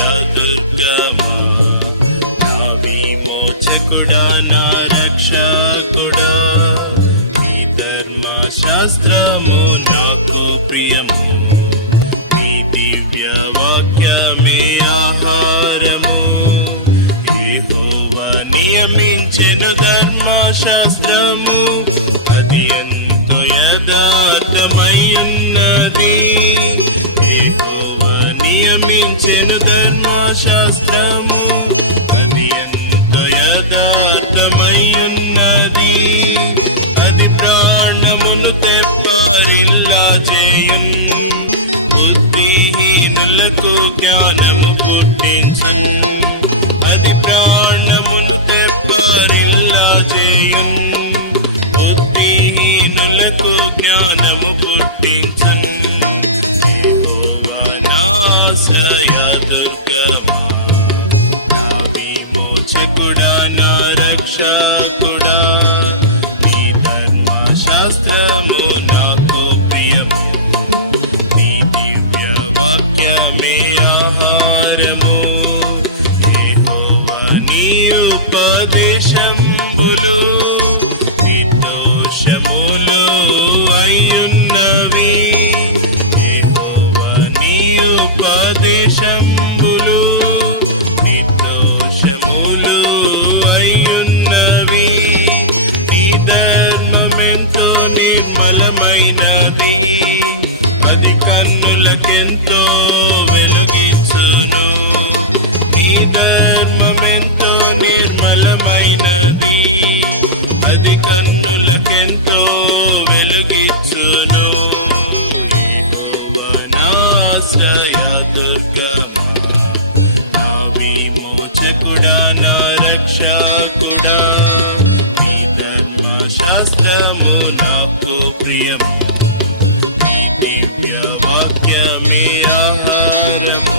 దుర్గమా నా విమోచకుడా నా రక్షకుడా నీ ధర్మశాస్త్రము నాకు ప్రియము నీ దివ్య వాక్యమే ఆహారము యెహోవా నియమించెను ధర్మశాస్త్రము అది ఎంతో యథార్థమయ్యున్నది యెహోవా నియమించెను ధర్మశాస్త్రము అది ఎంతో యథార్థమయ్యున్నది అది ప్రాణమును తెప్పరిల్లా చేయున్ బుద్ధిహీనులకు జ్ఞానము పుట్టించున్ అది ప్రాణమును తెప్పరిల్లా చేయున్ బుద్ధిహీనులకు జ్ఞానము పుట్టించున్ యెహోవా నా ఆశ్రయ దుర్గమా నా విమోచకుడా నా రక్షకుడా నీ ధర్మశాస్త్రము నాకు ప్రియము నీ దివ్య వాక్యమే ఆహారము యెహోవా నీ ఉపదేశంబులు నిర్దోషములు అయ్యున్నవి యెహోవా నీ ఉపదేశంబులు నిర్దోషములు అయ్యున్నవి నీ ధర్మమెంతో నిర్మలమైనది అది కన్నులకెంతో వెలుగించును నీ ధర్మమెంతో నిర్మలమైనది అది కన్నులకెంతో వెలుగించును యెహోవా నా ఆశ్రయ దుర్గమా నా విమోచకుడా నా రక్షకుడా నీ ధర్మశాస్త్రము నాకు ప్రియము నీ దివ్య వాక్యమే ఆహారము